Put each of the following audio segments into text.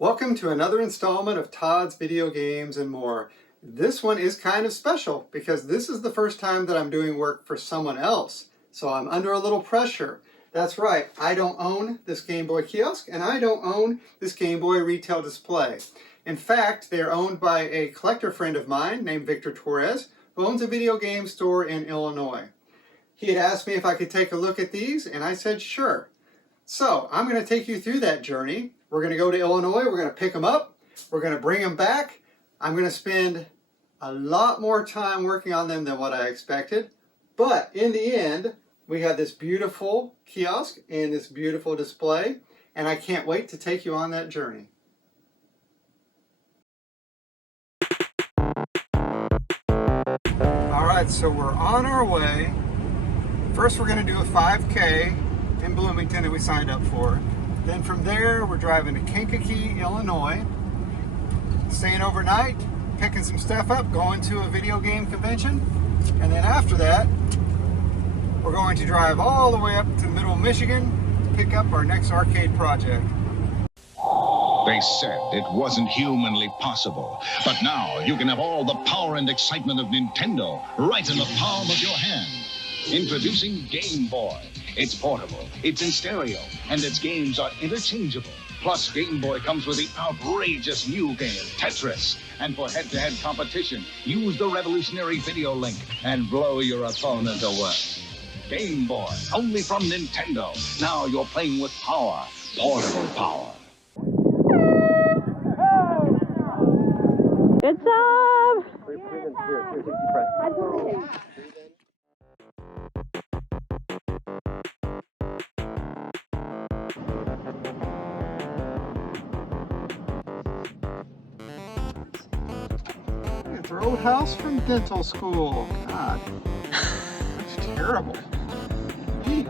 Welcome to another installment of Todd's Video Games and More. This one is kind of special because this is the first time that I'm doing work for someone else. So I'm under a little pressure. That's right, I don't own this Game Boy kiosk and I don't own this Game Boy retail display. In fact, they are owned by a collector friend of mine named Victor Torres, who owns a video game store in Illinois. He had asked me if I could take a look at these and I said sure. So I'm going to take you through that journey. We're going to go to Illinois, we're going to pick them up, we're going to bring them back. I'm going to spend a lot more time working on them than what I expected. But in the end, we have this beautiful kiosk and this beautiful display, and I can't wait to take you on that journey. Alright, so we're on our way. First we're going to do a 5K in Bloomington that we signed up for. Then from there, we're driving to Kankakee, Illinois, staying overnight, picking some stuff up, going to a video game convention, and then after that, we're going to drive all the way up to the middle of Michigan to pick up our next arcade project. They said it wasn't humanly possible, but now you can have all the power and excitement of Nintendo right in the palm of your hand. Introducing Game Boy. It's portable, it's in stereo, and its games are interchangeable. Plus, Game Boy comes with the outrageous new game, Tetris. And for head-to-head competition, use the revolutionary video link and blow your opponent away. Game Boy, only from Nintendo. Now you're playing with power, portable power. Good job! It's Roadhouse from dental school. God, that's terrible. Eat.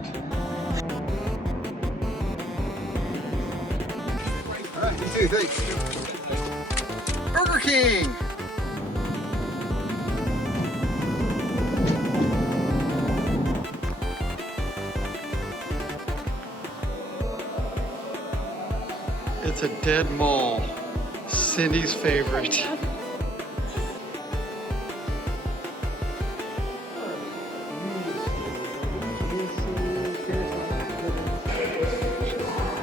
All right, you too, thanks. Burger King. It's a dead mole. Cindy's favorite.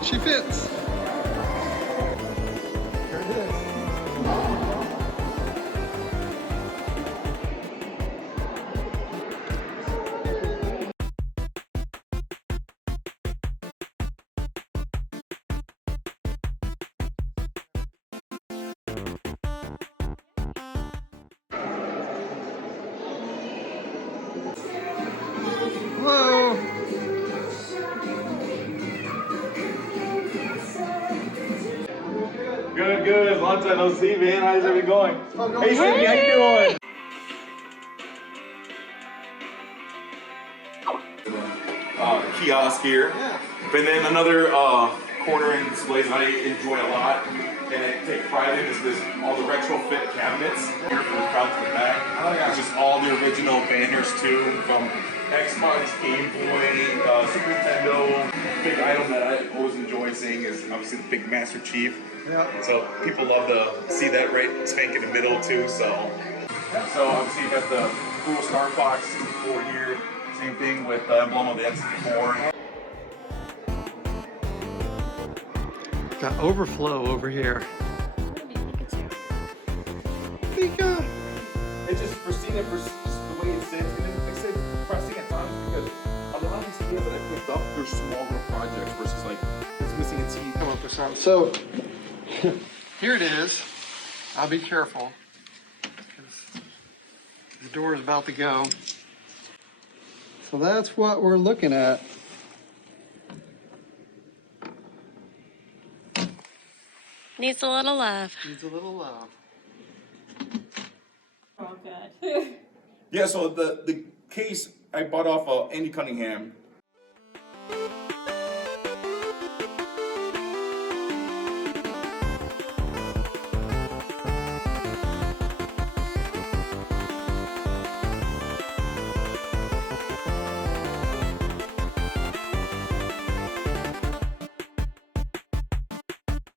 She fits. Here it is. Hello. Good. Long time no see, man. How's everything going? Hey, Cindy, how you doing? Kiosk here. Yeah. And then another corner and display that I enjoy a lot and I take pride in is all the retrofit cabinets here from the front to the back. Oh, yeah. It's just all the original banners too, from Xbox, Game Boy, Super Nintendo. Big item that I always enjoy seeing is obviously the big Master Chief. Yeah. So people love to see that right spank in the middle too. So obviously you got the cool Star Fox 64 here. Same thing with the emblem of the N64. Got overflow over here. Pika. It's just for seeing it for just the way it sits. And then, like I said, pressing at times because a lot of these games that I picked up, they're smaller projects versus like it's missing a T. Come up with something. So here it is. I'll be careful. The door is about to go. So that's what we're looking at. Needs a little love. Needs a little love. Oh, good. Yeah, so the case I bought off Andy Cunningham.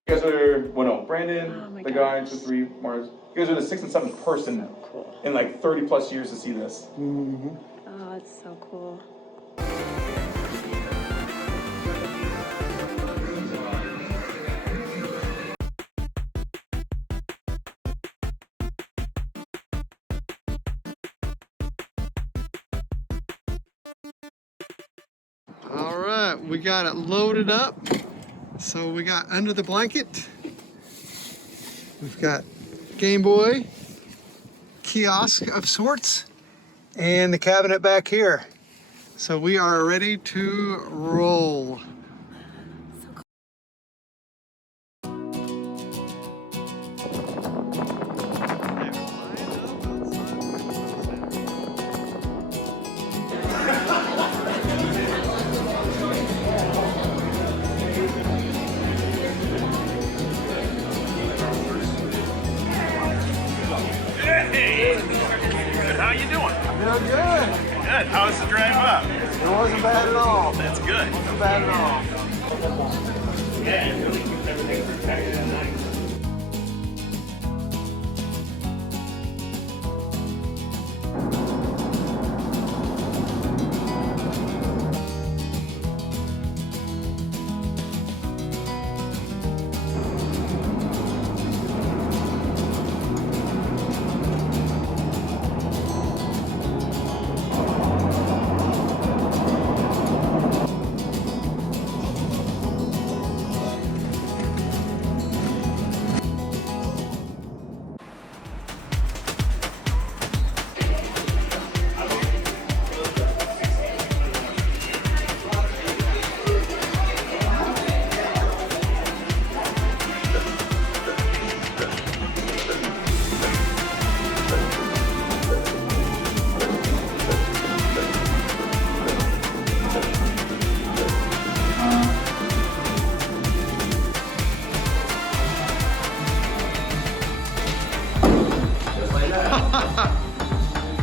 You guys are, well, no, Brandon, Oh my the guy, gosh. 2, 3, Mars. You guys are the 6th and 7th person Cool. in like 30 plus years to see this. Oh, it's so cool. All right, we got it loaded up. So we got under the blanket. We've got Game Boy, kiosk of sorts, and the cabinet back here. So we are ready to roll. How you doing? Doing good. Good. How's the drive up? It wasn't bad at all. That's good. Wasn't bad at all.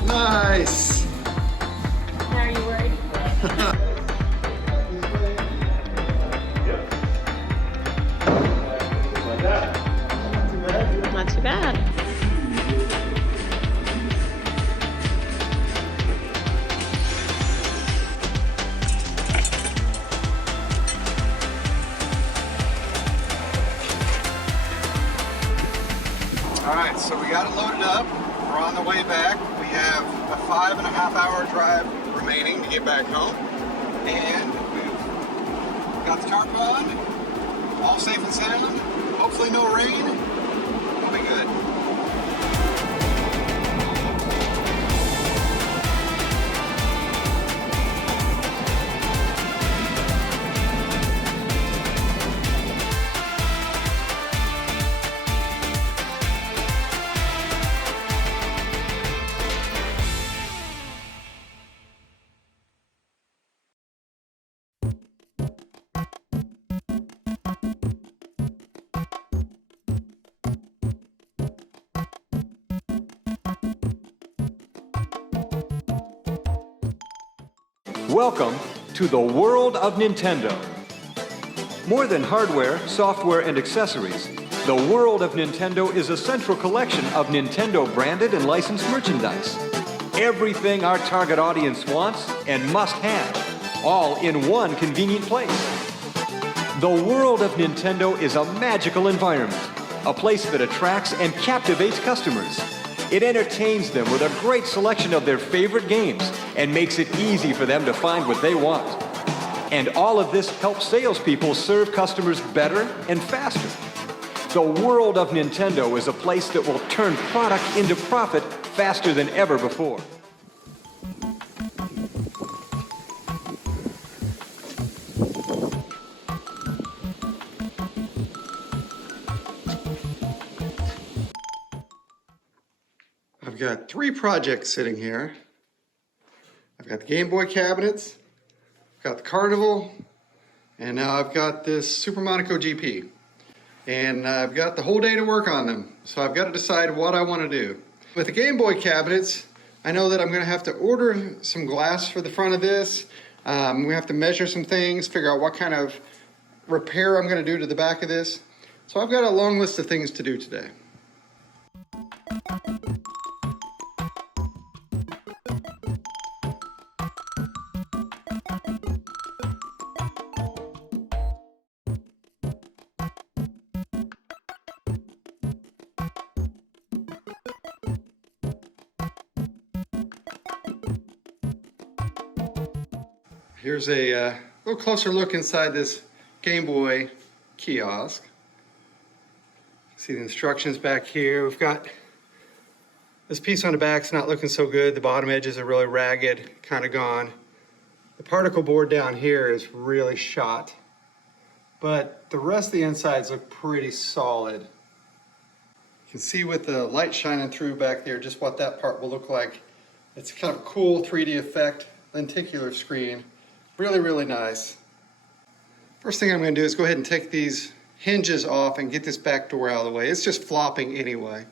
Nice. Are you worried? Not too bad. All right, so we got it loaded up. We're on the way back. We have a 5.5-hour drive remaining to get back home. And we've got the tarp on, all safe and sound. Hopefully no rain. We'll be good. Welcome to the world of Nintendo. More than hardware, software, and accessories, the world of Nintendo is a central collection of Nintendo branded and licensed merchandise. Everything our target audience wants and must have, all in one convenient place. The world of Nintendo is a magical environment, a place that attracts and captivates customers. It entertains them with a great selection of their favorite games and makes it easy for them to find what they want. And all of this helps salespeople serve customers better and faster. The world of Nintendo is a place that will turn product into profit faster than ever before. I've got 3 projects sitting here. I've got the Game Boy cabinets, I've got the Carnival, and now I've got this Super Monaco GP. And I've got the whole day to work on them, so I've got to decide what I want to do. With the Game Boy cabinets, I know that I'm going to have to order some glass for the front of this. We have to measure some things, figure out what kind of repair I'm going to do to the back of this. So I've got a long list of things to do today. Here's a little closer look inside this Game Boy kiosk. See the instructions back here. We've got this piece on the back's not looking so good. The bottom edges are really ragged, kind of gone. The particle board down here is really shot, but the rest of the insides look pretty solid. You can see with the light shining through back there just what that part will look like. It's kind of a cool 3D effect, lenticular screen. Really, really nice. First thing I'm going to do is go ahead and take these hinges off and get this back door out of the way. It's just flopping anyway.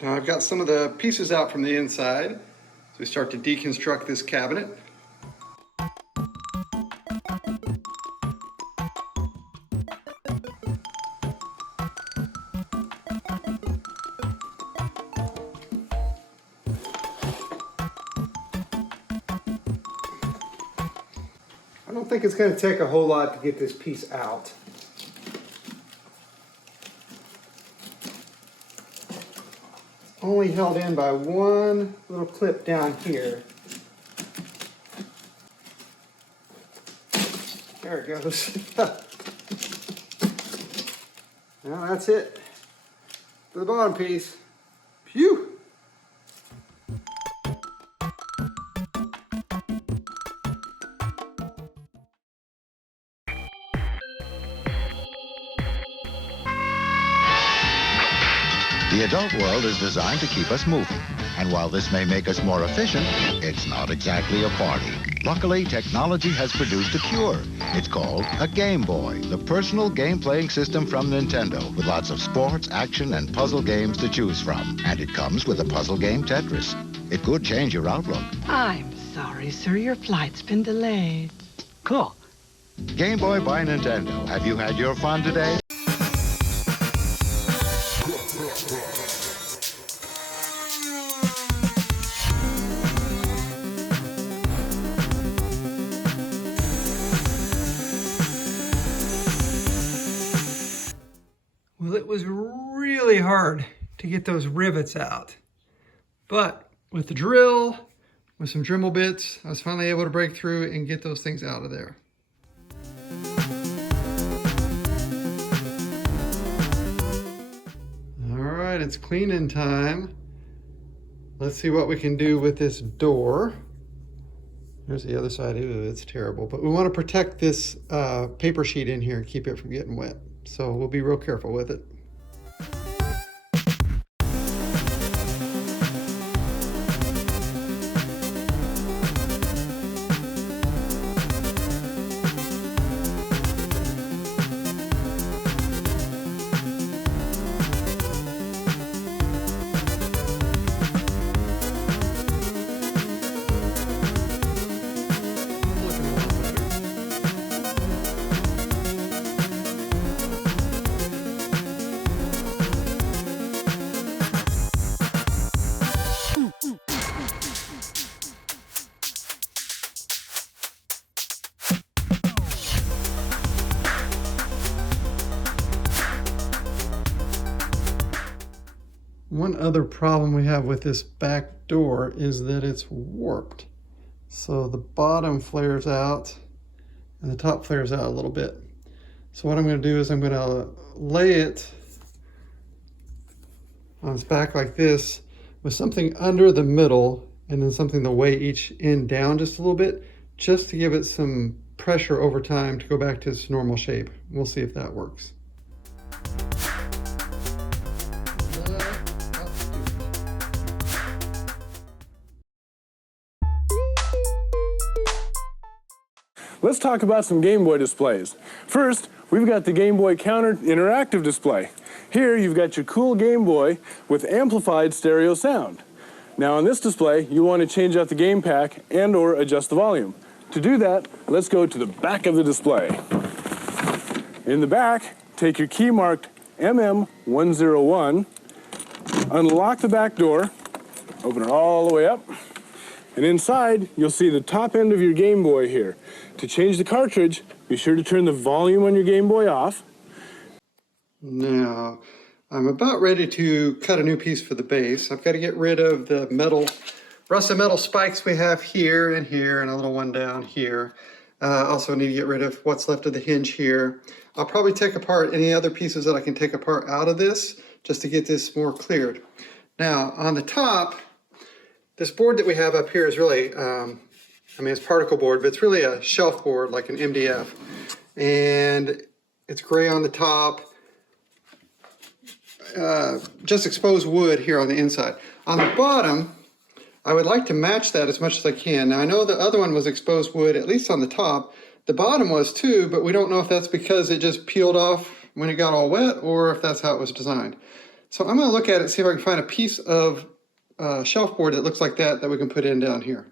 Now I've got some of the pieces out from the inside. So we start to deconstruct this cabinet. I don't think it's going to take a whole lot to get this piece out. Only held in by one little clip down here. There it goes. Now that's it. For the bottom piece. Phew! The adult world is designed to keep us moving. And while this may make us more efficient, it's not exactly a party. Luckily, technology has produced a cure. It's called a Game Boy, the personal game-playing system from Nintendo, with lots of sports, action, and puzzle games to choose from. And it comes with a puzzle game Tetris. It could change your outlook. I'm sorry, sir. Your flight's been delayed. Cool. Game Boy by Nintendo. Have you had your fun today? Well, it was really hard to get those rivets out. But with the drill, with some Dremel bits, I was finally able to break through and get those things out of there. All right, it's cleaning time. Let's see what we can do with this door. Here's the other side. Ooh, it's terrible. But we want to protect this paper sheet in here and keep it from getting wet. So we'll be real careful with it. One other problem we have with this back door is that it's warped. So the bottom flares out and the top flares out a little bit. So what I'm going to do is I'm going to lay it on its back like this with something under the middle and then something to weigh each end down just a little bit, just to give it some pressure over time to go back to its normal shape. We'll see if that works. Let's talk about some Game Boy displays. First, we've got the Game Boy Counter interactive display. Here you've got your cool Game Boy with amplified stereo sound. Now on this display, you want to change out the game pack and or adjust the volume. To do that, let's go to the back of the display. In the back, take your key marked MM101, unlock the back door, open it all the way up, and inside you'll see the top end of your Game Boy here. To change the cartridge, be sure to turn the volume on your Game Boy off. Now, I'm about ready to cut a new piece for the base. I've got to get rid of the rusted metal spikes we have here and a little one down here. Also need to get rid of what's left of the hinge here. I'll probably take apart any other pieces that I can take apart out of this just to get this more cleared. Now, on the top, this board that we have up here is really, it's particle board, but it's really a shelf board like an MDF. And it's gray on the top. Just exposed wood here on the inside. On the bottom, I would like to match that as much as I can. Now I know the other one was exposed wood, at least on the top. The bottom was too, but we don't know if that's because it just peeled off when it got all wet or if that's how it was designed. So I'm going to look at it, see if I can find a piece of shelf board that looks like that we can put in down here.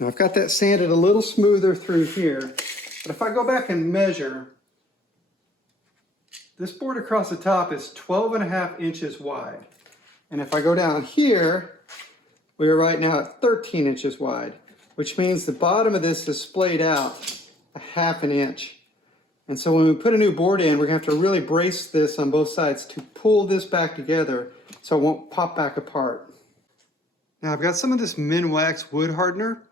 Now I've got that sanded a little smoother through here, but if I go back and measure, this board across the top is 12.5 inches wide. And if I go down here, we are right now at 13 inches wide, which means the bottom of this is splayed out 1/2 inch. And so when we put a new board in, we're gonna have to really brace this on both sides to pull this back together so it won't pop back apart. Now I've got some of this Minwax wood hardener.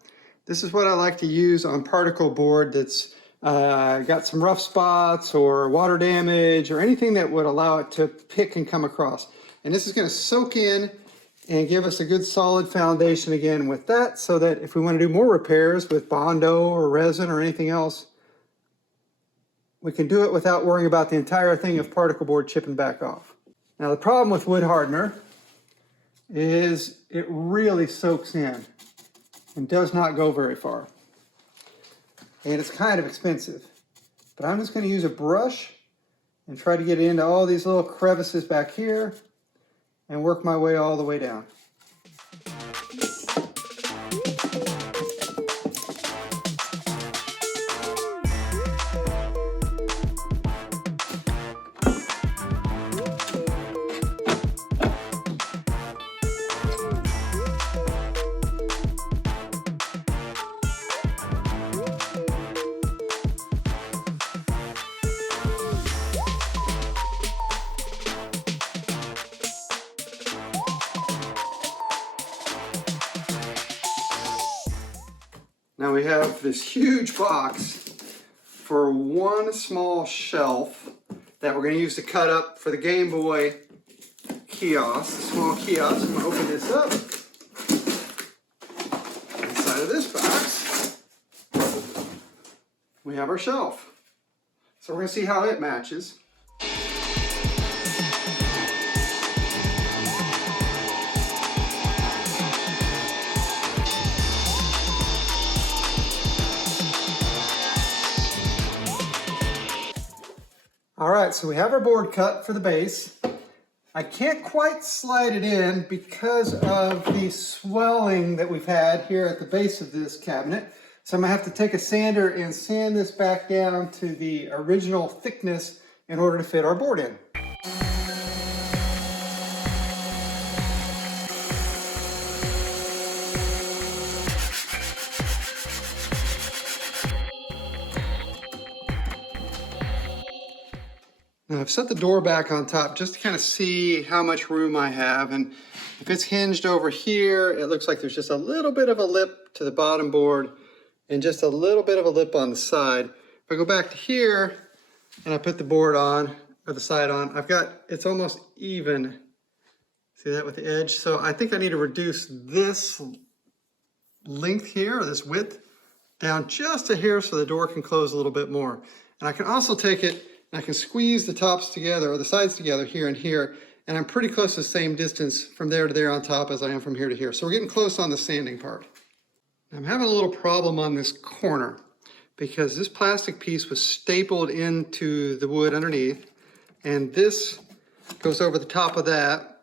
This is what I like to use on particle board that's got some rough spots or water damage or anything that would allow it to pick and come across. And this is going to soak in and give us a good solid foundation again with that, so that if we want to do more repairs with Bondo or resin or anything else, we can do it without worrying about the entire thing of particle board chipping back off. Now the problem with wood hardener is it really soaks in and does not go very far. And it's kind of expensive. But I'm just going to use a brush and try to get into all these little crevices back here and work my way all the way down. Now we have this huge box for one small shelf that we're going to use to cut up for the Game Boy kiosk, the small kiosk. I'm going to open this up. Inside of this box, we have our shelf. So we're going to see how it matches. All right, so we have our board cut for the base. I can't quite slide it in because of the swelling that we've had here at the base of this cabinet. So I'm gonna have to take a sander and sand this back down to the original thickness in order to fit our board in. Now I've set the door back on top just to kind of see how much room I have, and if it's hinged over here, it looks like there's just a little bit of a lip to the bottom board and just a little bit of a lip on the side. If I go back to here and I put the board on, or the side on, it's almost even. See that with the edge? So I think I need to reduce this length here, or this width, down just a hair so the door can close a little bit more. And I can also take it and I can squeeze the tops together, or the sides together here and here, and I'm pretty close to the same distance from there to there on top as I am from here to here. So we're getting close on the sanding part. I'm having a little problem on this corner because this plastic piece was stapled into the wood underneath, and this goes over the top of that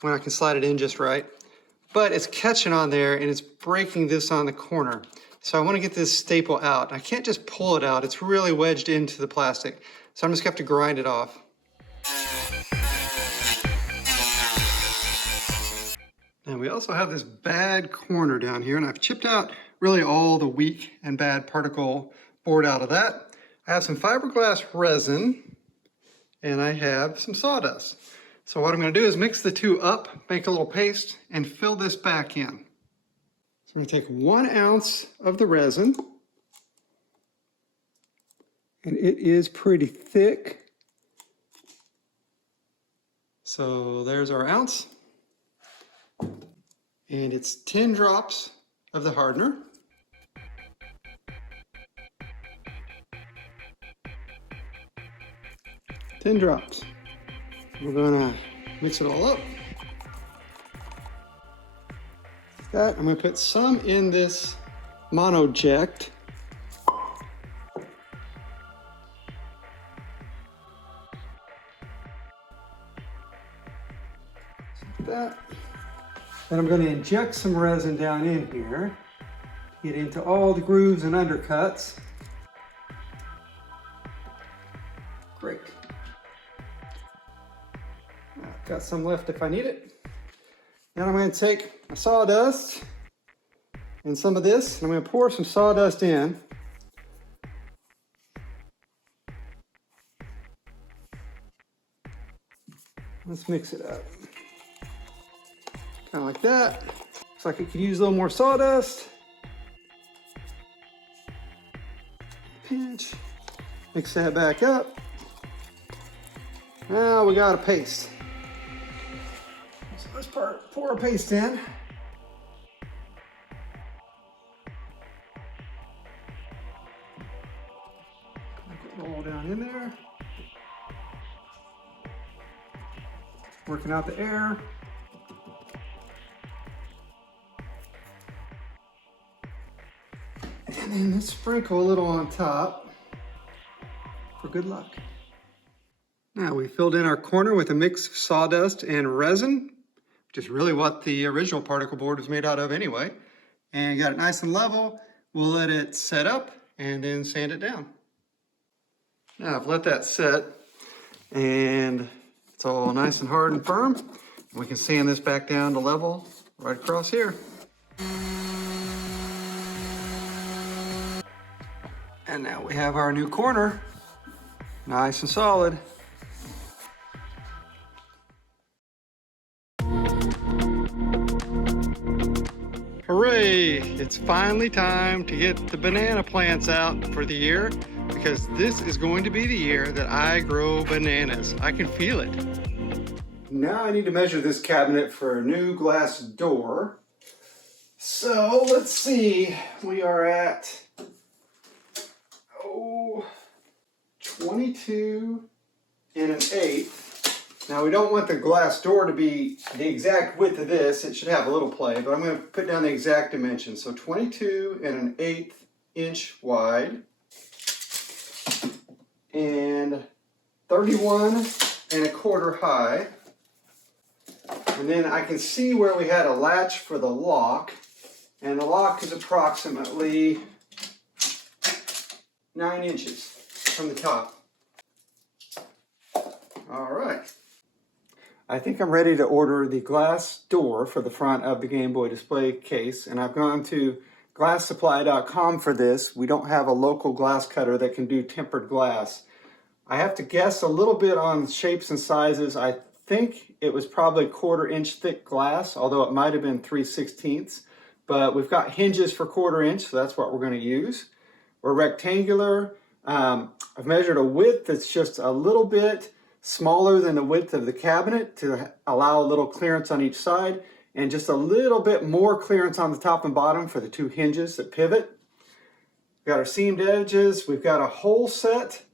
when I can slide it in just right. But it's catching on there and it's breaking this on the corner. So I want to get this staple out. I can't just pull it out. It's really wedged into the plastic. So I'm just going to have to grind it off. And we also have this bad corner down here, and I've chipped out really all the weak and bad particle board out of that. I have some fiberglass resin and I have some sawdust. So what I'm going to do is mix the two up, make a little paste, and fill this back in. So I'm going to take 1 ounce of the resin, and it is pretty thick. So there's our ounce, and it's 10 drops of the hardener. Ten drops. We're gonna mix it all up. Like that, I'm gonna put some in this monoject. Like that. Then I'm gonna inject some resin down in here to get into all the grooves and undercuts. Great. I've got some left if I need it. Now I'm going to take my sawdust and some of this, and I'm going to pour some sawdust in. Let's mix it up. Kind of like that. Looks like it could use a little more sawdust. Pinch. Mix that back up. Now we got a paste. So let's pour a paste in. Put it all down in there. Working out the air. And then let's sprinkle a little on top for good luck. Now we filled in our corner with a mix of sawdust and resin, which is really what the original particle board was made out of anyway. And got it nice and level. We'll let it set up and then sand it down. Now I've let that set and it's all nice and hard and firm. We can sand this back down to level right across here. And now we have our new corner, nice and solid. Hooray! It's finally time to get the banana plants out for the year, because this is going to be the year that I grow bananas. I can feel it. Now I need to measure this cabinet for a new glass door. So let's see, we are at 22 1/8. Now we don't want the glass door to be the exact width of this. It should have a little play, but I'm going to put down the exact dimensions. So 22 1/8 inch wide and 31 1/4 high. And then I can see where we had a latch for the lock, and the lock is approximately 9 inches from the top. All right. I think I'm ready to order the glass door for the front of the Game Boy display case, and I've gone to glasssupply.com for this. We don't have a local glass cutter that can do tempered glass. I have to guess a little bit on shapes and sizes. I think it was probably 1/4 inch thick glass, although it might have been 3/16. But we've got hinges for 1/4 inch, so that's what we're going to use. We're rectangular. I've measured a width that's just a little bit smaller than the width of the cabinet to allow a little clearance on each side, and just a little bit more clearance on the top and bottom for the two hinges that pivot. We've got our seamed edges. We've got a hole set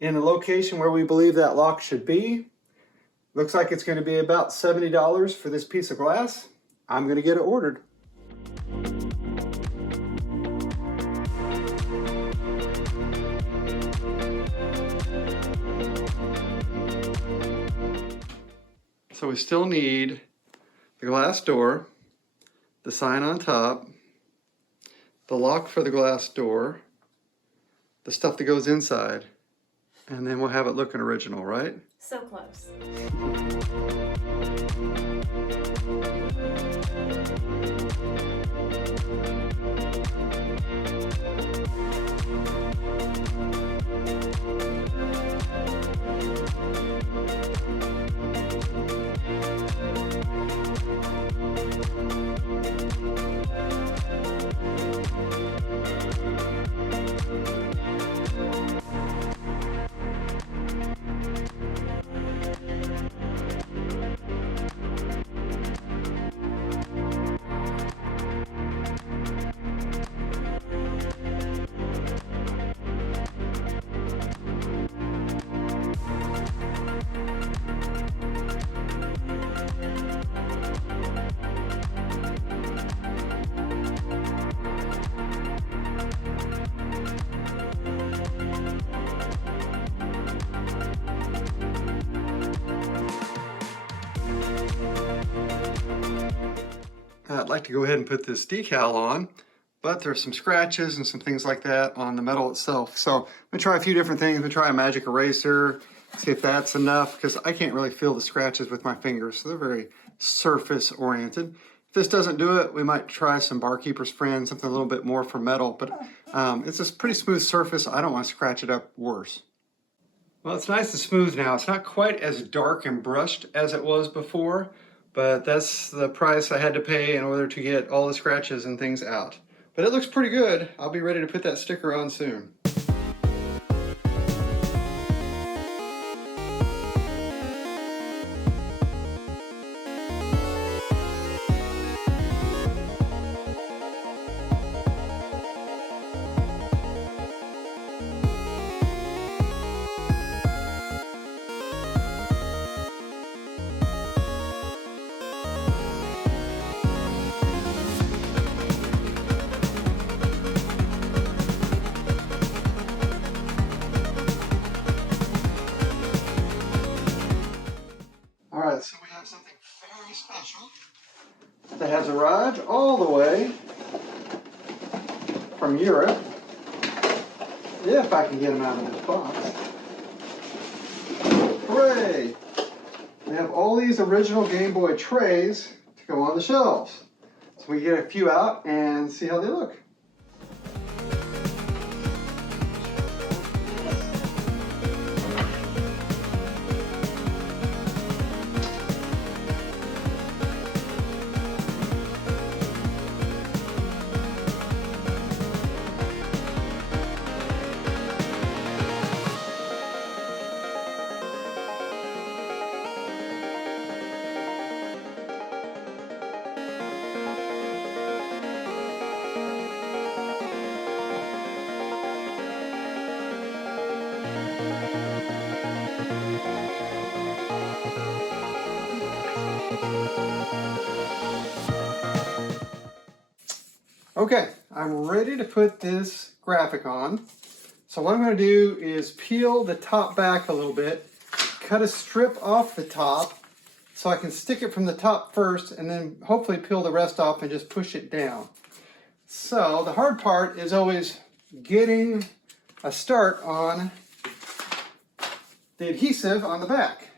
in the location where we believe that lock should be. Looks like it's going to be about $70 for this piece of glass. I'm going to get it ordered. So we still need the glass door, the sign on top, the lock for the glass door, the stuff that goes inside, and then we'll have it looking original, right? So close. I'd like to go ahead and put this decal on, but there's some scratches and some things like that on the metal itself. So I'm gonna try a few different things. I'm gonna try a magic eraser, see if that's enough, because I can't really feel the scratches with my fingers, so they're very surface oriented. If this doesn't do it, we might try some Barkeeper's Friend, something a little bit more for metal, but it's a pretty smooth surface. I don't want to scratch it up worse. Well, it's nice and smooth now. It's not quite as dark and brushed as it was before, but that's the price I had to pay in order to get all the scratches and things out. But it looks pretty good. I'll be ready to put that sticker on soon. Alright, so we have something very special that has arrived all the way from Europe, if I can get them out of this box. Hooray! We have all these original Game Boy trays to go on the shelves. So we get a few out and see how they look. Okay, I'm ready to put this graphic on. So what I'm going to do is peel the top back a little bit, cut a strip off the top so I can stick it from the top first and then hopefully peel the rest off and just push it down. So the hard part is always getting a start on the adhesive on the back.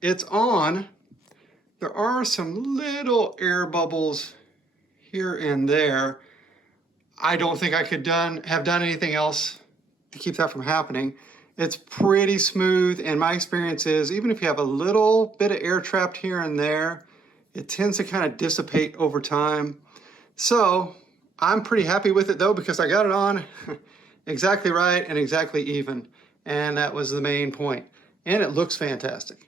it's on. There are some little air bubbles here and there. I don't think I could have done anything else to keep that from happening. It's pretty smooth, and my experience is even if you have a little bit of air trapped here and there, it tends to kind of dissipate over time. So I'm pretty happy with it though, because I got it on exactly right and exactly even, and that was the main point. And it looks fantastic.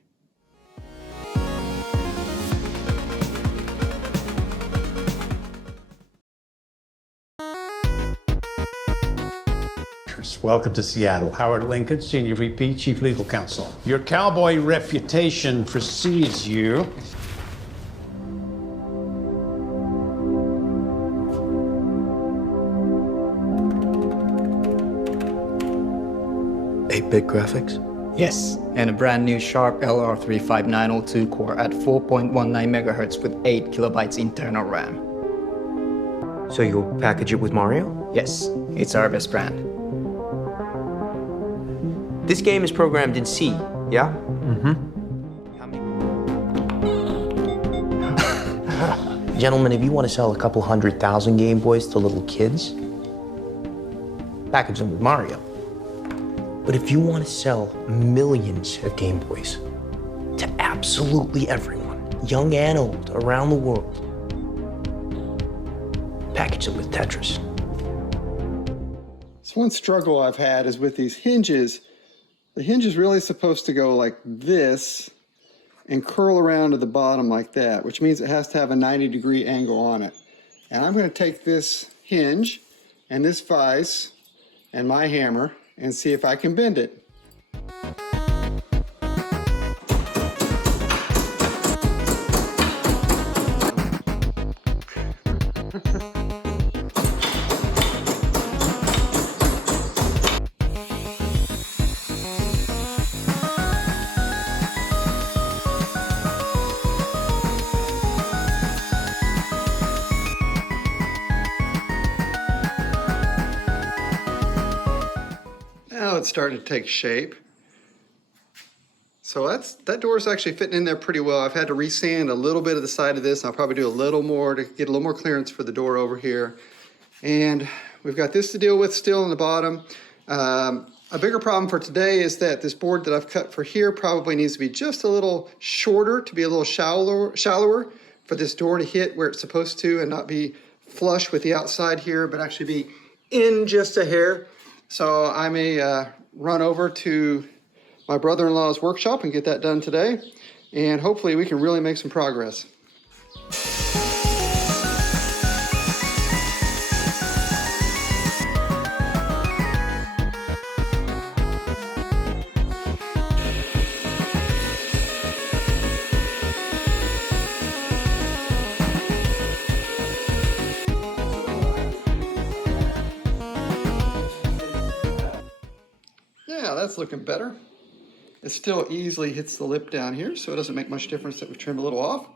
Welcome to Seattle. Howard Lincoln, Senior VP, Chief Legal Counsel. Your cowboy reputation precedes you. Eight-bit graphics? Yes, and a brand new Sharp LR35902 core at 4.19 megahertz with 8 kilobytes internal RAM. So you'll package it with Mario? Yes, it's our best brand. This game is programmed in C, yeah? Gentlemen, if you want to sell a couple 100,000 Game Boys to little kids, package them with Mario. But if you want to sell millions of Game Boys to absolutely everyone, young and old, around the world, package them with Tetris. So one struggle I've had is with these hinges. The hinge is really supposed to go like this and curl around to the bottom like that, which means it has to have a 90-degree angle on it. And I'm going to take this hinge and this vise and my hammer and see if I can bend it. Now it's starting to take shape. So that door is actually fitting in there pretty well. I've had to resand a little bit of the side of this. I'll probably do a little more to get a little more clearance for the door over here. And we've got this to deal with still on the bottom. A bigger problem for today is that this board that I've cut for here probably needs to be just a little shorter, to be a little shallower for this door to hit where it's supposed to and not be flush with the outside here, but actually be in just a hair. So I may run over to my brother-in-law's workshop and get that done today, and hopefully we can really make some progress. Yeah, that's looking better. It still easily hits the lip down here, so it doesn't make much difference that we trim a little off.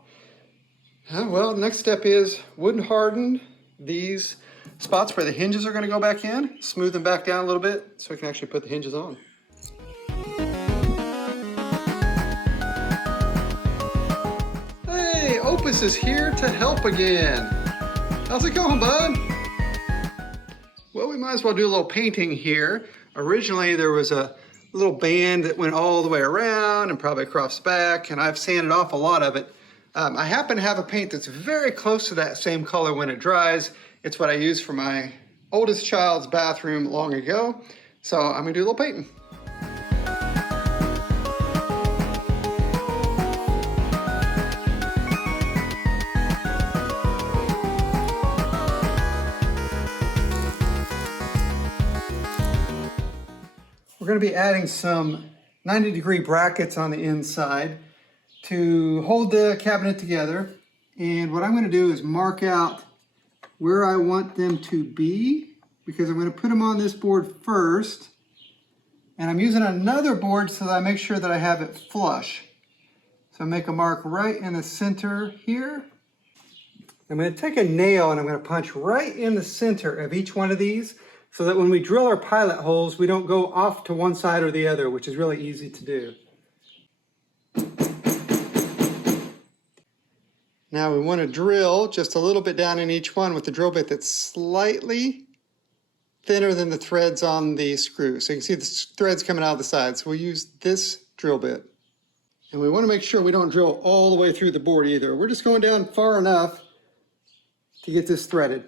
Well, the next step is wood harden these spots where the hinges are going to go back in, smooth them back down a little bit so we can actually put the hinges on. Hey, Opus is here to help again. How's it going, bud? Well, we might as well do a little painting here. Originally, there was a little band that went all the way around and probably across the back, and I've sanded off a lot of it. I happen to have a paint that's very close to that same color when it dries. It's what I used for my oldest child's bathroom long ago. So I'm gonna do a little painting. We're going to be adding some 90-degree brackets on the inside to hold the cabinet together. And what I'm going to do is mark out where I want them to be, because I'm going to put them on this board first. And I'm using another board so that I make sure that I have it flush. So I make a mark right in the center here. I'm going to take a nail and I'm going to punch right in the center of each one of these, so that when we drill our pilot holes, we don't go off to one side or the other, which is really easy to do. Now we want to drill just a little bit down in each one with the drill bit that's slightly thinner than the threads on the screw. So you can see the threads coming out of the side. So we'll use this drill bit. And we want to make sure we don't drill all the way through the board either. We're just going down far enough to get this threaded.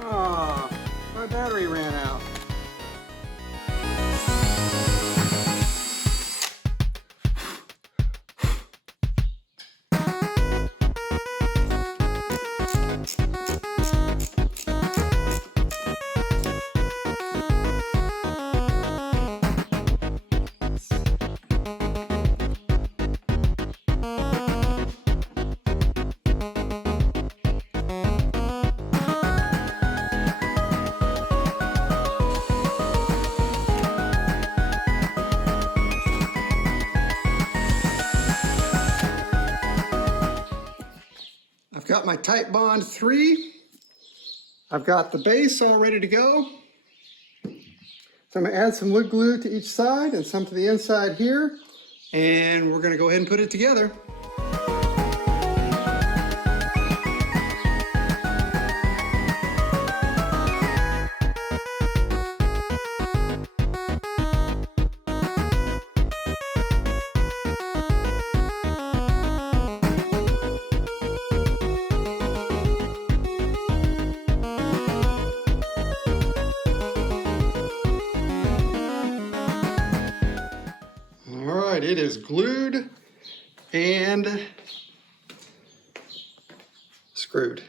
Oh, my battery ran out. I've got my Type Bond 3. I've got the base all ready to go. So I'm gonna add some wood glue to each side and some to the inside here. And we're gonna go ahead and put it together. It is glued and screwed.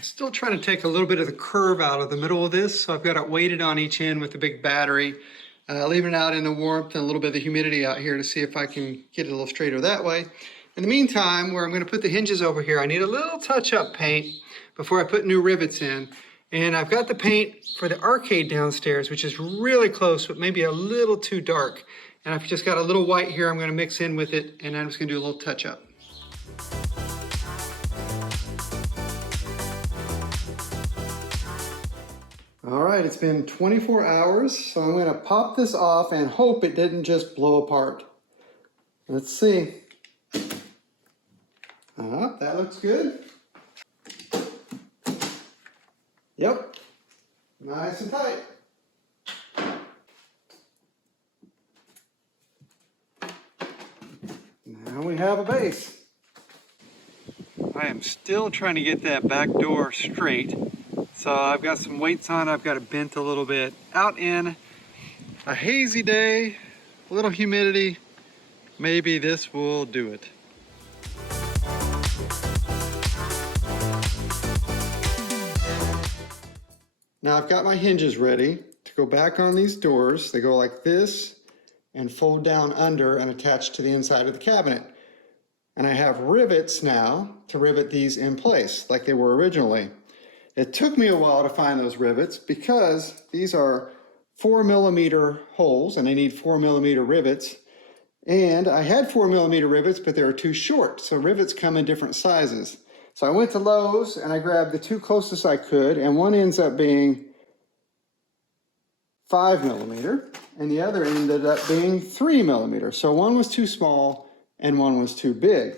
Still trying to take a little bit of the curve out of the middle of this, so I've got it weighted on each end with the big battery, leaving it out in the warmth and a little bit of the humidity out here to see if I can get it a little straighter that way. In the meantime, where I'm going to put the hinges over here, I need a little touch-up paint before I put new rivets in. And I've got the paint for the arcade downstairs, which is really close, but maybe a little too dark. And I've just got a little white here I'm going to mix in with it, and I'm just going to do a little touch-up. All right, it's been 24 hours, so I'm gonna pop this off and hope it didn't just blow apart. Let's see. That looks good. Yep, nice and tight. Now we have a base. I am still trying to get that back door straight. So I've got some weights on, I've got it bent a little bit. Out in a hazy day, a little humidity, maybe this will do it. Now I've got my hinges ready to go back on these doors. They go like this and fold down under and attach to the inside of the cabinet. And I have rivets now to rivet these in place like they were originally. It took me a while to find those rivets because these are 4mm holes and I need 4mm rivets. And I had 4mm rivets, but they were too short. So rivets come in different sizes. So I went to Lowe's and I grabbed the two closest I could, and one ends up being 5mm and the other ended up being 3mm. So one was too small and one was too big.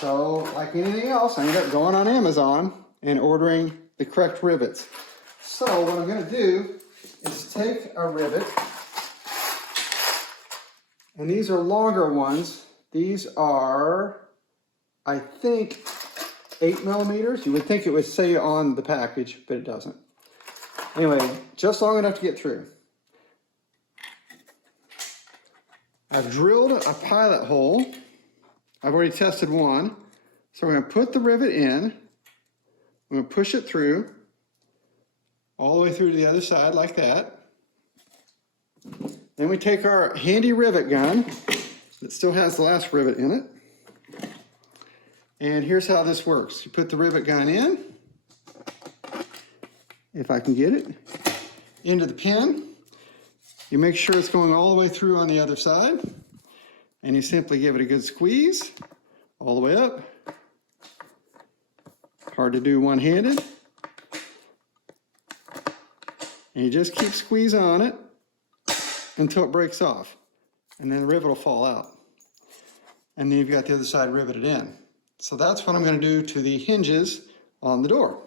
So like anything else, I ended up going on Amazon and ordering the correct rivets. So what I'm going to do is take a rivet, and these are longer ones. These are, I think, 8mm. You would think it would say on the package, but it doesn't. Anyway, just long enough to get through. I've drilled a pilot hole. I've already tested one. So we're going to put the rivet in. I'm going to push it through, all the way through to the other side like that. Then we take our handy rivet gun that still has the last rivet in it. And here's how this works. You put the rivet gun in, if I can get it, into the pin. You make sure it's going all the way through on the other side. And you simply give it a good squeeze all the way up. Hard to do one-handed. And you just keep squeezing on it until it breaks off. And then the rivet will fall out. And then you've got the other side riveted in. So that's what I'm going to do to the hinges on the door.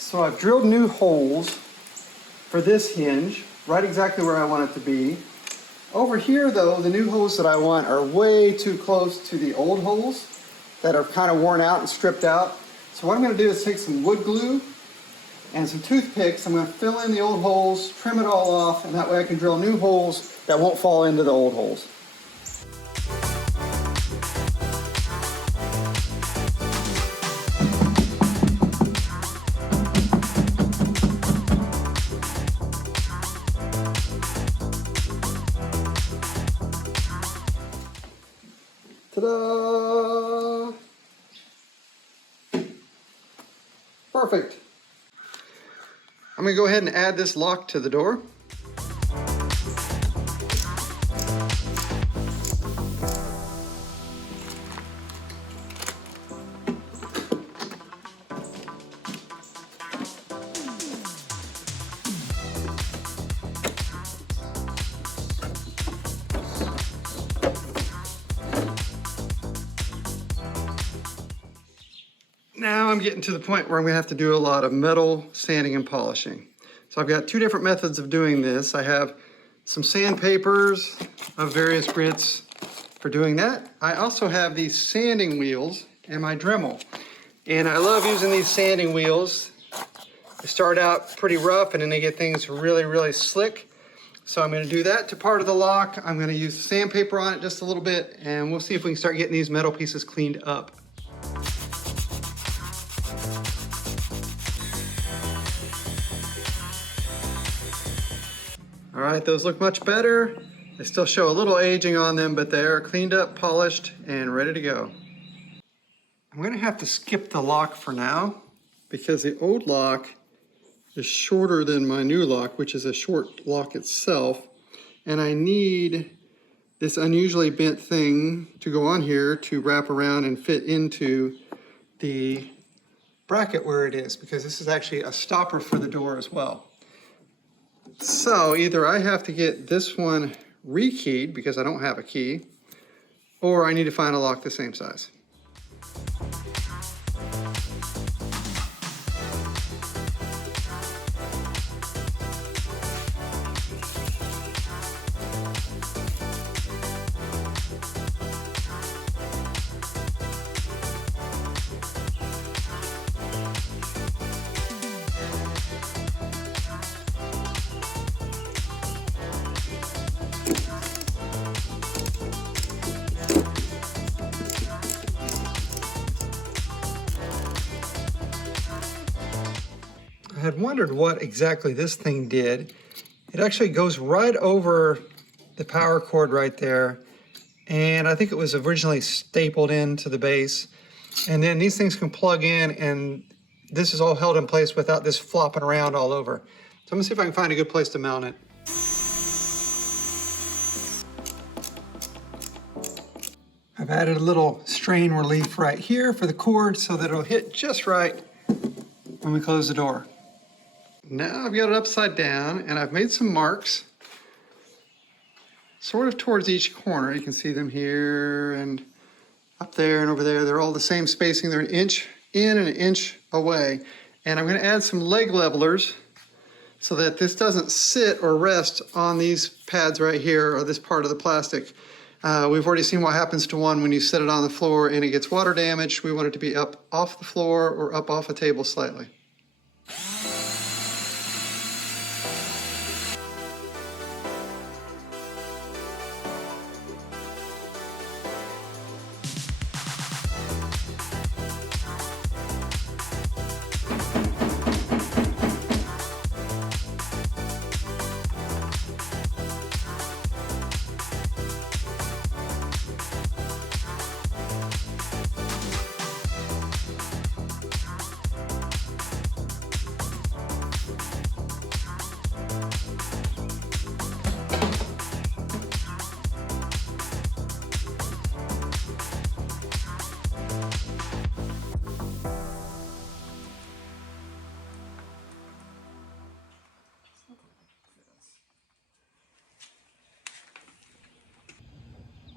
So I've drilled new holes for this hinge, right exactly where I want it to be. Over here though, the new holes that I want are way too close to the old holes that are kind of worn out and stripped out. So what I'm going to do is take some wood glue and some toothpicks. I'm going to fill in the old holes, trim it all off, and that way I can drill new holes that won't fall into the old holes. Ta-da! Perfect. I'm going to go ahead and add this lock to the door. Now I'm getting to the point where I'm going to have to do a lot of metal sanding and polishing. So I've got two different methods of doing this. I have some sandpapers of various grits for doing that. I also have these sanding wheels and my Dremel. And I love using these sanding wheels. They start out pretty rough and then they get things really, really slick. So I'm going to do that to part of the lock. I'm going to use sandpaper on it just a little bit and we'll see if we can start getting these metal pieces cleaned up. All right, those look much better. They still show a little aging on them, but they are cleaned up, polished, and ready to go. I'm gonna have to skip the lock for now because the old lock is shorter than my new lock, which is a short lock itself. And I need this unusually bent thing to go on here to wrap around and fit into the bracket where it is, because this is actually a stopper for the door as well. So either I have to get this one rekeyed because I don't have a key, or I need to find a lock the same size. I had wondered what exactly this thing did. It actually goes right over the power cord right there. And I think it was originally stapled into the base. And then these things can plug in and this is all held in place without this flopping around all over. So I'm gonna see if I can find a good place to mount it. I've added a little strain relief right here for the cord so that it'll hit just right when we close the door. Now I've got it upside down and I've made some marks sort of towards each corner. You can see them here and up there and over there. They're all the same spacing. They're an inch in and an inch away. And I'm going to add some leg levelers so that this doesn't sit or rest on these pads right here or this part of the plastic. We've already seen what happens to one when you set it on the floor and it gets water damaged. We want it to be up off the floor or up off a table slightly.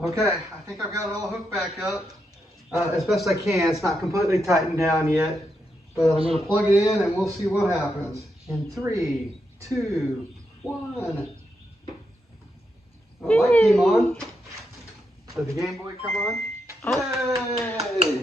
Okay, I think I've got it all hooked back up as best I can. It's not completely tightened down yet, but I'm going to plug it in and we'll see what happens. In 3, 2, 1. The light came on. Did the Game Boy come on? Oh. Yay!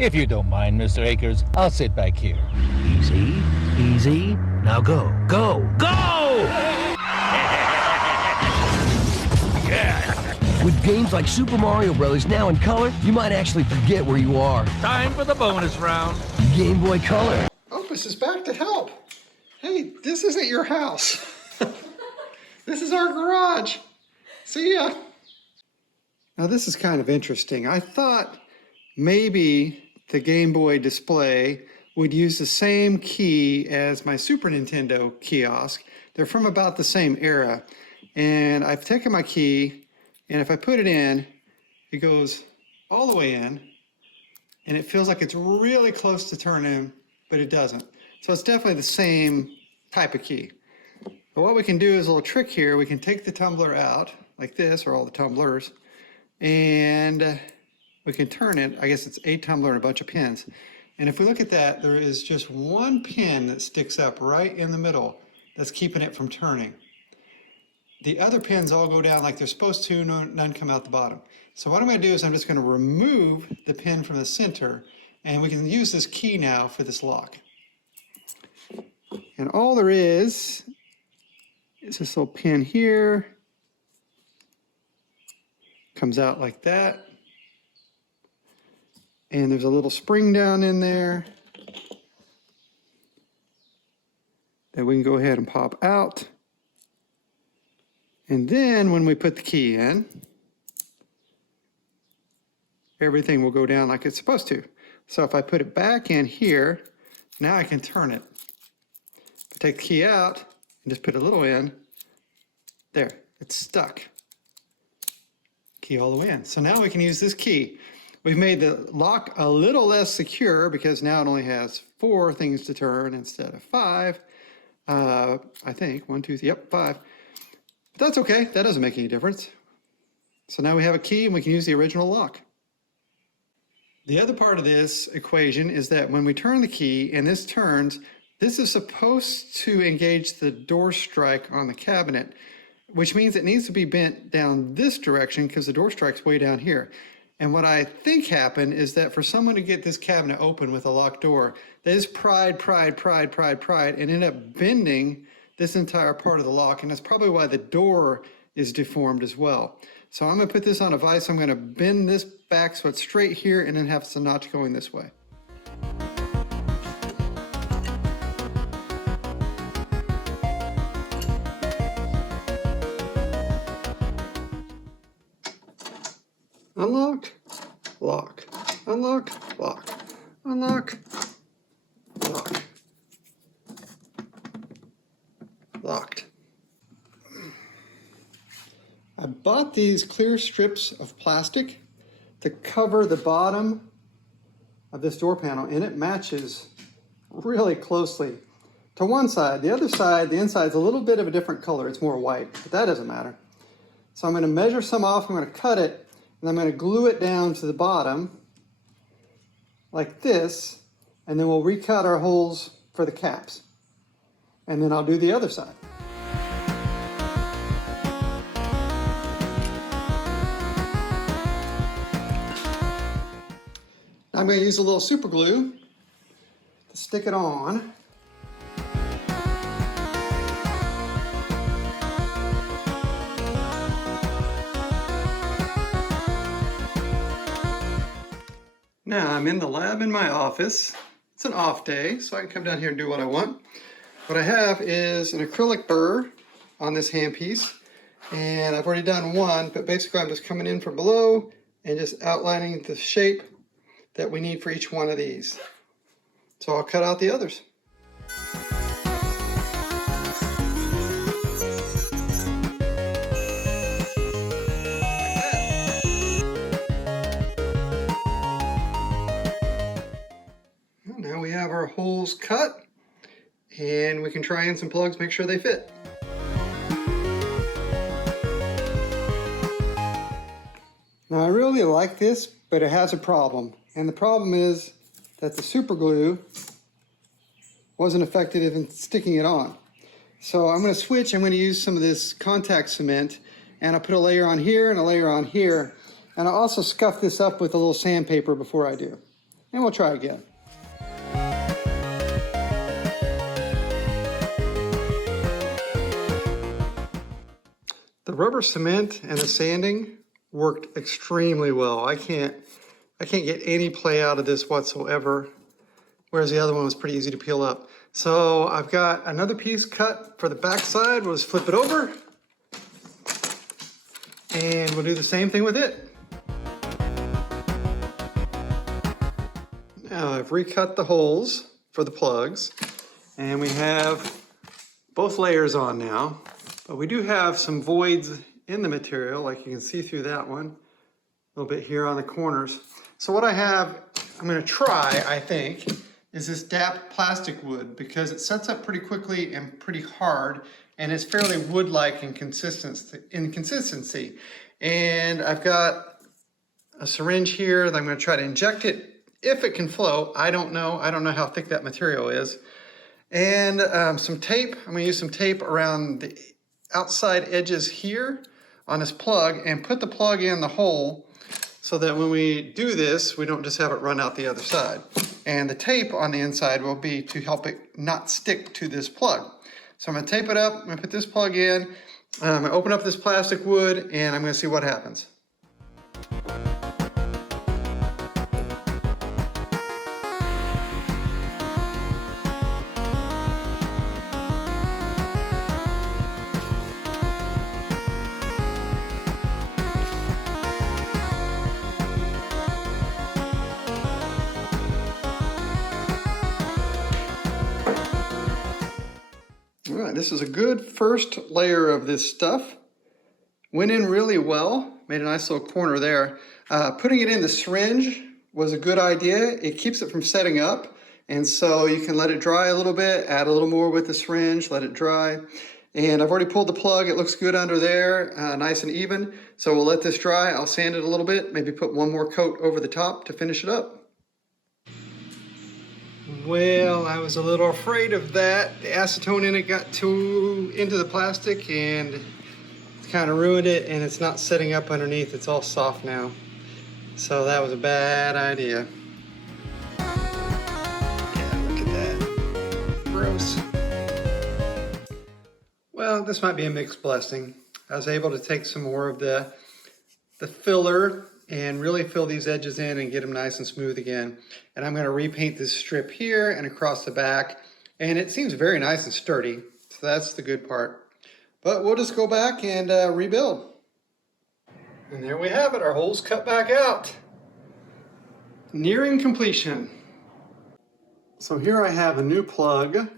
If you don't mind, Mr. Akers, I'll sit back here. Easy, easy. Now go, go, go! Yeah. With games like Super Mario Bros. Now in color, you might actually forget where you are. Time for the bonus round. Game Boy Color. Opus is back to help. Hey, this isn't your house. This is our garage. See ya. Now this is kind of interesting. I thought maybe the Game Boy display would use the same key as my Super Nintendo kiosk. They're from about the same era. And I've taken my key, and if I put it in, it goes all the way in, and it feels like it's really close to turning, but it doesn't. So it's definitely the same type of key. But what we can do is a little trick here. We can take the tumbler out, like this, or all the tumblers, and we can turn it. I guess it's a tumbler and a bunch of pins. And if we look at that, there is just one pin that sticks up right in the middle that's keeping it from turning. The other pins all go down like they're supposed to, none come out the bottom. So what I'm going to do is I'm just going to remove the pin from the center, and we can use this key now for this lock. And all there is this little pin here. Comes out like that. And there's a little spring down in there that we can go ahead and pop out. And then when we put the key in, everything will go down like it's supposed to. So if I put it back in here, now I can turn it. If I take the key out and just put a little in, there, it's stuck. Key all the way in. So now we can use this key. We've made the lock a little less secure because now it only has 4 things to turn instead of 5. I think 1, 2, 3, yep, 5. But that's okay, that doesn't make any difference. So now we have a key and we can use the original lock. The other part of this equation is that when we turn the key and this turns, this is supposed to engage the door strike on the cabinet, which means it needs to be bent down this direction because the door strike's way down here. And what I think happened is that for someone to get this cabinet open with a locked door, they just pried, and ended up bending this entire part of the lock. And that's probably why the door is deformed as well. So I'm going to put this on a vise. I'm going to bend this back so it's straight here and then have some notch going this way. Unlock, lock, unlock, lock, unlock, lock, locked. I bought these clear strips of plastic to cover the bottom of this door panel, and it matches really closely to one side. The other side, the inside's a little bit of a different color. It's more white, but that doesn't matter. So I'm going to measure some off, I'm going to cut it, and I'm going to glue it down to the bottom like this, and then we'll recut our holes for the caps. And then I'll do the other side. I'm going to use a little super glue to stick it on. Now I'm in the lab in my office. It's an off day, so I can come down here and do what I want. What I have is an acrylic burr on this handpiece, and I've already done one, but basically I'm just coming in from below and just outlining the shape that we need for each one of these. So I'll cut out the others. Now we have our holes cut, and we can try in some plugs, make sure they fit. Now I really like this, but it has a problem. And the problem is that the super glue wasn't effective in sticking it on. So I'm going to switch. I'm going to use some of this contact cement, and I'll put a layer on here and a layer on here. And I'll also scuff this up with a little sandpaper before I do. And we'll try again. The rubber cement and the sanding worked extremely well. I can't get any play out of this whatsoever, whereas the other one was pretty easy to peel up. So I've got another piece cut for the back side. We'll just flip it over, and we'll do the same thing with it. Now I've recut the holes for the plugs, and we have both layers on now, but we do have some voids in the material, like you can see through that one, a little bit here on the corners. So what I have, I'm going to try, I think, is this DAP plastic wood, because it sets up pretty quickly and pretty hard, and it's fairly wood-like in consistency. And I've got a syringe here that I'm going to try to inject it, if it can flow. I don't know how thick that material is. And some tape. I'm going to use some tape around the outside edges here on this plug, and put the plug in the hole so that when we do this, we don't just have it run out the other side. And the tape on the inside will be to help it not stick to this plug. So I'm going to tape it up, I'm going to put this plug in, I'm going to open up this plastic wood, and I'm going to see what happens. All right, this is a good first layer of this stuff. Went in really well, made a nice little corner there. Putting it in the syringe was a good idea. It keeps it from setting up, and so you can let it dry a little bit, add a little more with the syringe, let it dry. And I've already pulled the plug. It looks good under there, nice and even. So we'll let this dry. I'll sand it a little bit, maybe put one more coat over the top to finish it up. Well, I was a little afraid of that. The acetone in it got into the plastic, and it's kind of ruined it, and it's not setting up underneath. It's all soft now. So that was a bad idea. Yeah, look at that. Gross. Well, this might be a mixed blessing. I was able to take some more of the filler and really fill these edges in and get them nice and smooth again. And I'm going to repaint this strip here and across the back, and it seems very nice and sturdy, so that's the good part. But we'll just go back and rebuild. And there we have it, our holes cut back out. Nearing completion. So here I have a new plug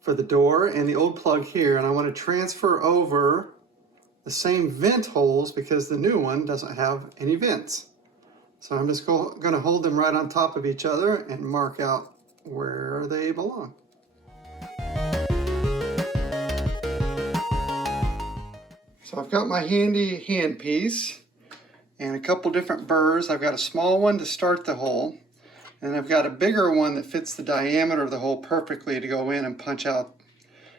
for the door and the old plug here, and I want to transfer over the same vent holes because the new one doesn't have any vents. So I'm just going to hold them right on top of each other and mark out where they belong. So I've got my handy hand piece and a couple different burrs. I've got a small one to start the hole, and I've got a bigger one that fits the diameter of the hole perfectly to go in and punch out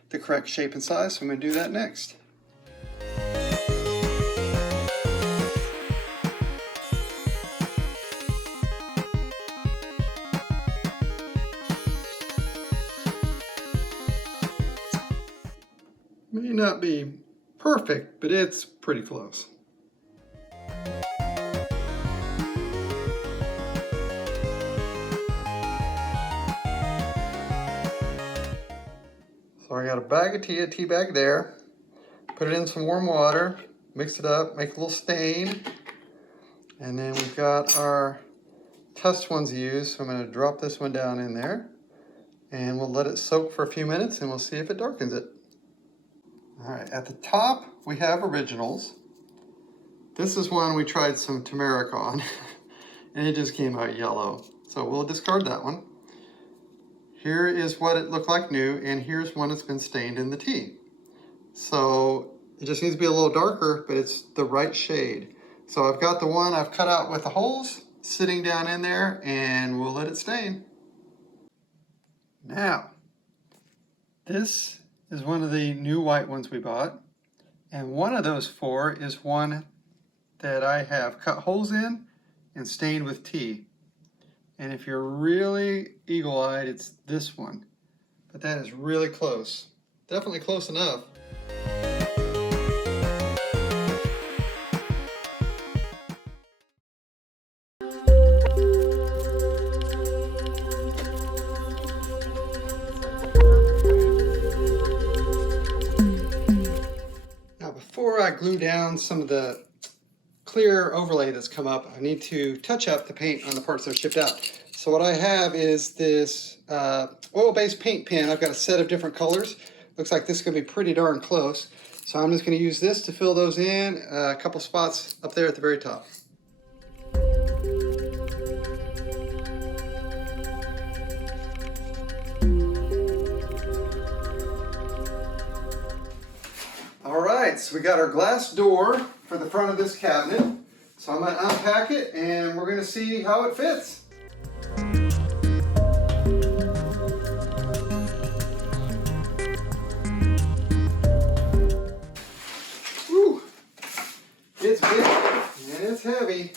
the correct shape and size. So I'm going to do that next. May not be perfect, but it's pretty close. So I got a bag of tea, a tea bag there. Put it in some warm water, mix it up, make a little stain. And then we've got our test ones used. So I'm going to drop this one down in there. And we'll let it soak for a few minutes and we'll see if it darkens it. All right, at the top we have originals. This is one we tried some turmeric on and it just came out yellow. So we'll discard that one. Here is what it looked like new, and here's one that's been stained in the tea. So it just needs to be a little darker, but it's the right shade. So I've got the one I've cut out with the holes sitting down in there, and we'll let it stain. Now, this is one of the new white ones we bought, and one of those four is one that I have cut holes in and stained with tea. And if you're really eagle-eyed, it's this one. But that is really close. Definitely close enough. Now before I glue down some of the clear overlay that's come up, I need to touch up the paint on the parts that are shipped out. So what I have is this oil-based paint pen. I've got a set of different colors. Looks like this is going to be pretty darn close. So I'm just going to use this to fill those in, a couple spots up there at the very top. All right, so we got our glass door for the front of this cabinet. So I'm going to unpack it and we're going to see how it fits. Whew. It's big and it's heavy.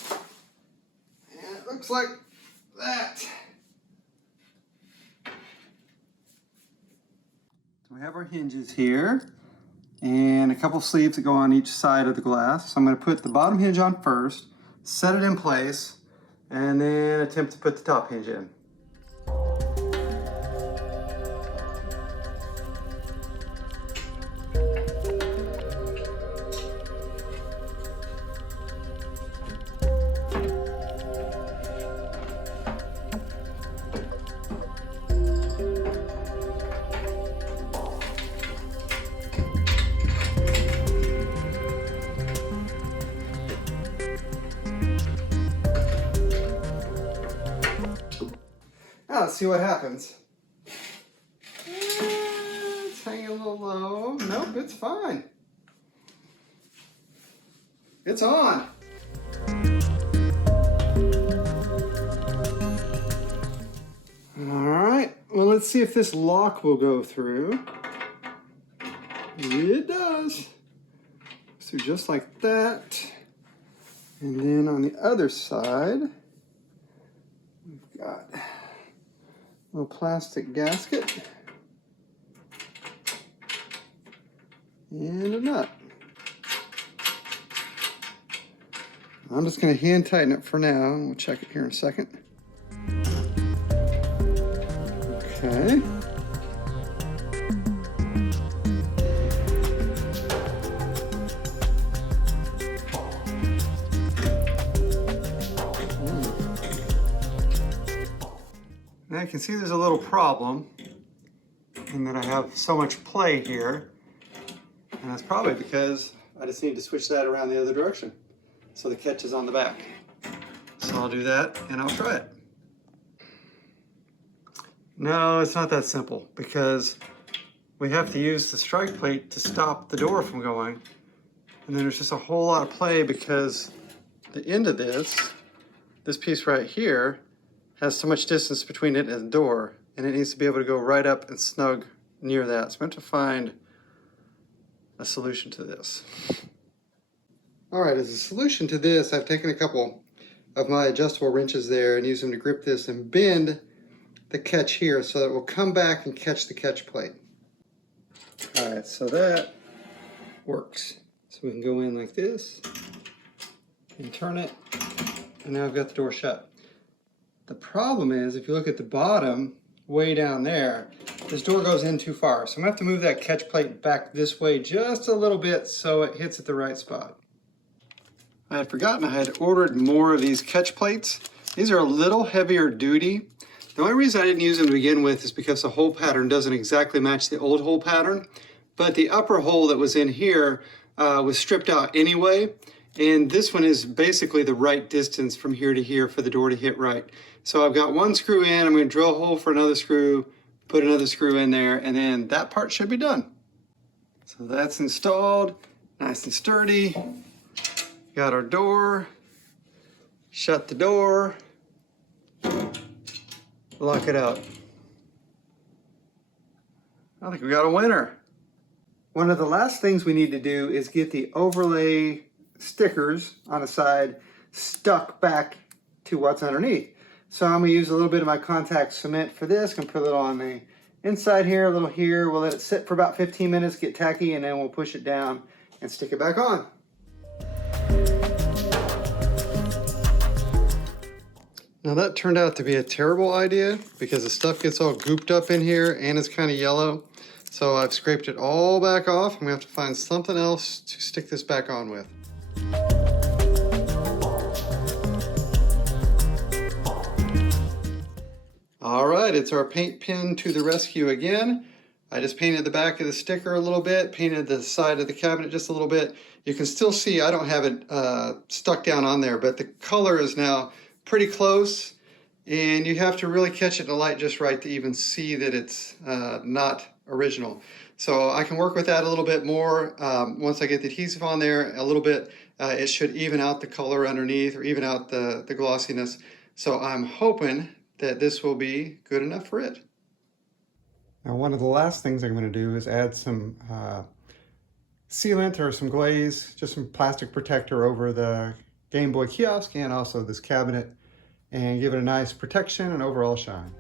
And it looks like that. So we have our hinges here, and a couple sleeves that go on each side of the glass. So I'm going to put the bottom hinge on first, set it in place, and then attempt to put the top hinge in. Now let's see what happens. It's hanging a little low. Nope, it's fine. It's on. All right, well, let's see if this lock will go through. It does. So just like that. And then on the other side, we've got a little plastic gasket and a nut. I'm just going to hand tighten it for now. We'll check it here in a second. Okay. Now you can see there's a little problem in that I have so much play here. And that's probably because I just need to switch that around the other direction. So the catch is on the back. So I'll do that and I'll try it. No, it's not that simple because we have to use the strike plate to stop the door from going. And then there's just a whole lot of play because the end of this piece right here, has so much distance between it and the door, and it needs to be able to go right up and snug near that. So I'm going to find a solution to this. All right, as a solution to this, I've taken a couple of my adjustable wrenches there and used them to grip this and bend the catch here so that it will come back and catch the catch plate. All right, so that works. So we can go in like this and turn it, and now I've got the door shut. The problem is, if you look at the bottom, way down there, this door goes in too far. So I'm gonna have to move that catch plate back this way just a little bit so it hits at the right spot. I had forgotten I had ordered more of these catch plates. These are a little heavier duty. The only reason I didn't use them to begin with is because the hole pattern doesn't exactly match the old hole pattern, but the upper hole that was in here was stripped out anyway. And this one is basically the right distance from here to here for the door to hit right. So I've got one screw in, I'm going to drill a hole for another screw, put another screw in there, and then that part should be done. So that's installed, nice and sturdy. Got our door, shut the door, lock it out. I think we got a winner. One of the last things we need to do is get the overlay stickers on the side stuck back to what's underneath. So I'm going to use a little bit of my contact cement for this. I'm going to put a little on the inside here, a little here. We'll let it sit for about 15 minutes, get tacky, and then we'll push it down and stick it back on. Now that turned out to be a terrible idea because the stuff gets all gooped up in here and it's kind of yellow. So I've scraped it all back off. I'm going to have to find something else to stick this back on with. All right, it's our paint pen to the rescue again. I just painted the back of the sticker a little bit, painted the side of the cabinet just a little bit. You can still see I don't have it stuck down on there, but the color is now pretty close, and you have to really catch it in the light just right to even see that it's not original. So I can work with that a little bit more. Once I get the adhesive on there a little bit, it should even out the color underneath or even out the glossiness. So I'm hoping that this will be good enough for it. Now, one of the last things I'm going to do is add some sealant or some glaze, just some plastic protector over the Game Boy kiosk and also this cabinet, and give it a nice protection and overall shine.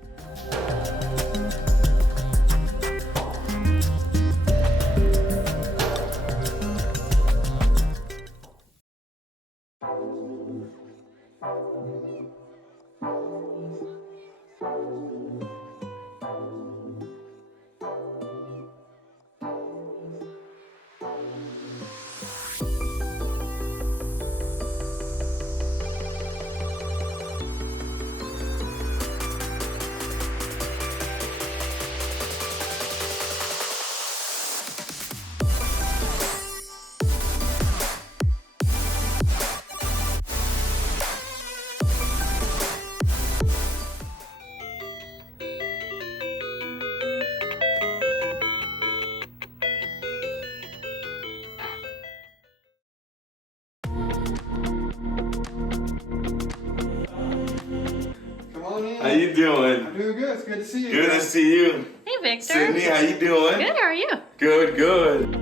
How you doing? I'm doing good. It's good to see you. Good to see you. Hey, Victor. Sydney, how you doing? Good, how are you? Good, good.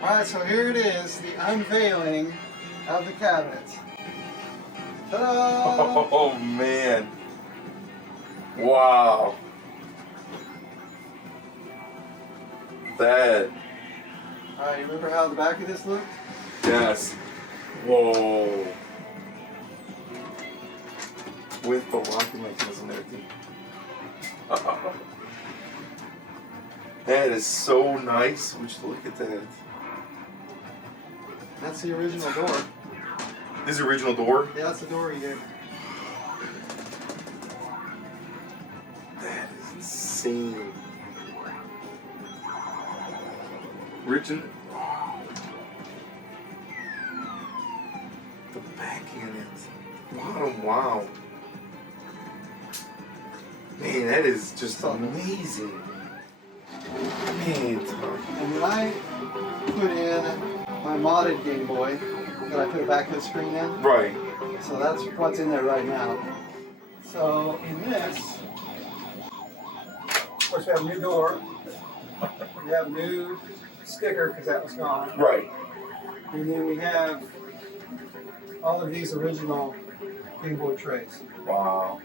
All right, so here it is, the unveiling of the cabinets. Ta-da! Oh, man. Wow. That. All right, you remember how the back of this looked? Yes. Whoa. with the locking mechanism and everything. That is so nice. Would you look at that? That's the original door. This is the original door? Yeah, that's the door you gave. That is insane. Original. The backing in it. Bottom, wow. Man, that is just amazing. Man, and when I put in my modded Game Boy that I put a back of the screen in, right. So that's what's in there right now. So in this, of course, we have a new door. We have a new sticker because that was gone. Right. And then we have all of these original Game Boy trays. Wow.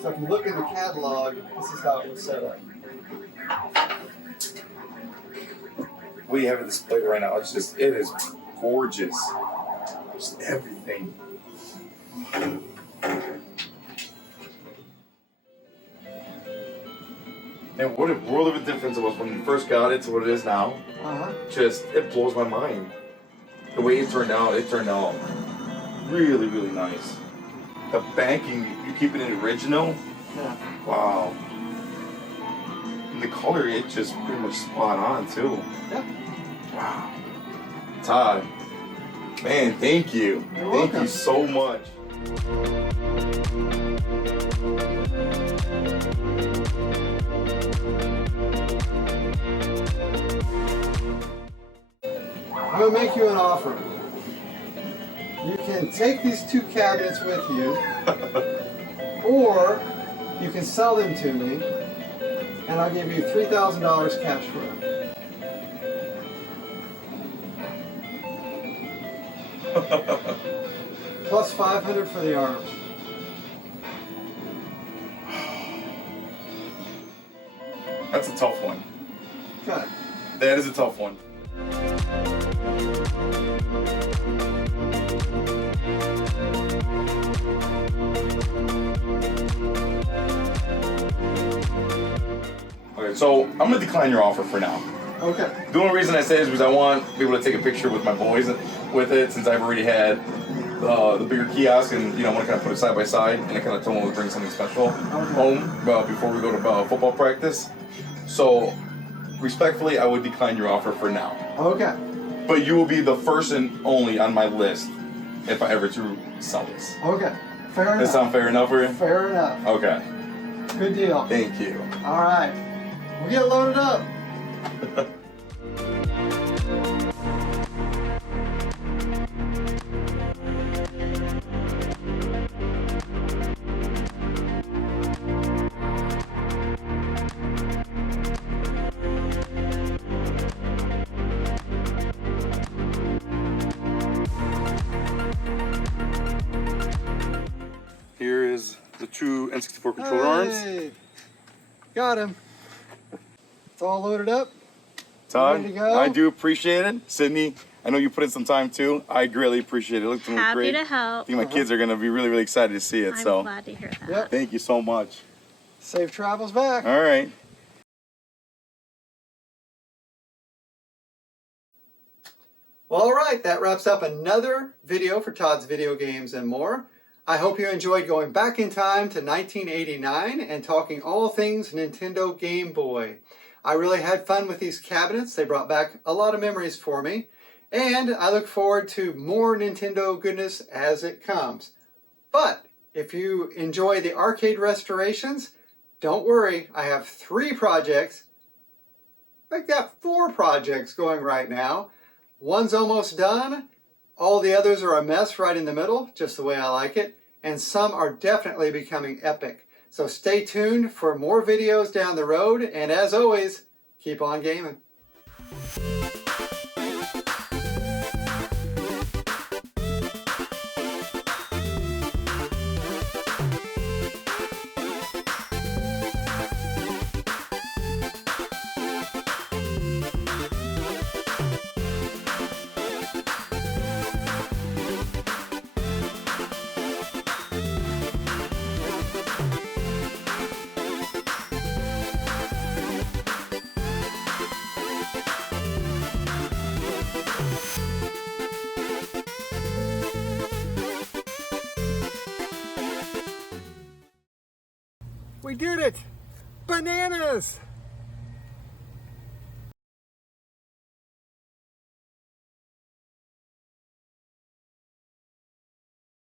So if you look in the catalog, this is how it was set up. We have it displayed right now. It's just, it is gorgeous. Just everything. And what a world of a difference it was when you first got it to what it is now. Just, it blows my mind. The way it turned out really, really nice. The banking, you keep it in original. Yeah. Wow. And the color, it's just pretty much spot on too. Yeah. Wow. Todd, man, thank you. You're Thank welcome. you so much. I'm going to make you an offer. You can take these two cabinets with you, or you can sell them to me, and I'll give you $3,000 cash for them. Plus $500 for the arms. That's a tough one. Okay. That is a tough one. Okay, so I'm gonna decline your offer for now. Okay. The only reason I say is because I want to be able to take a picture with my boys with it, since I've already had the bigger kiosk, and I want to kind of put it side by side, and I kind of told them we'll bring something special home before we go to football practice. So, respectfully, I would decline your offer for now. Okay. But you will be the first and only on my list if I ever to sell this. Okay. Fair enough. Does that sound fair enough for you? Fair enough. Okay. Good deal. Thank you. All right. We'll get loaded up. Here is the two N64 controller arms. Hey, got him. It's all loaded up. Todd, Ready to go? I do appreciate it. Sydney, I know you put in some time too. I greatly appreciate it. It looks great. Happy to help. I think my kids are going to be really, really excited to see it. I'm so glad to hear that. Yep. Thank you so much. Safe travels back. All right. Well, all right, that wraps up another video for Todd's Video Games and More. I hope you enjoyed going back in time to 1989 and talking all things Nintendo Game Boy. I really had fun with these cabinets. They brought back a lot of memories for me. And I look forward to more Nintendo goodness as it comes. But if you enjoy the arcade restorations, don't worry, I have 3 projects. I've got 4 projects going right now. One's almost done. All the others are a mess right in the middle, just the way I like it. And some are definitely becoming epic. So stay tuned for more videos down the road. And as always, keep on gaming. We did it! Bananas!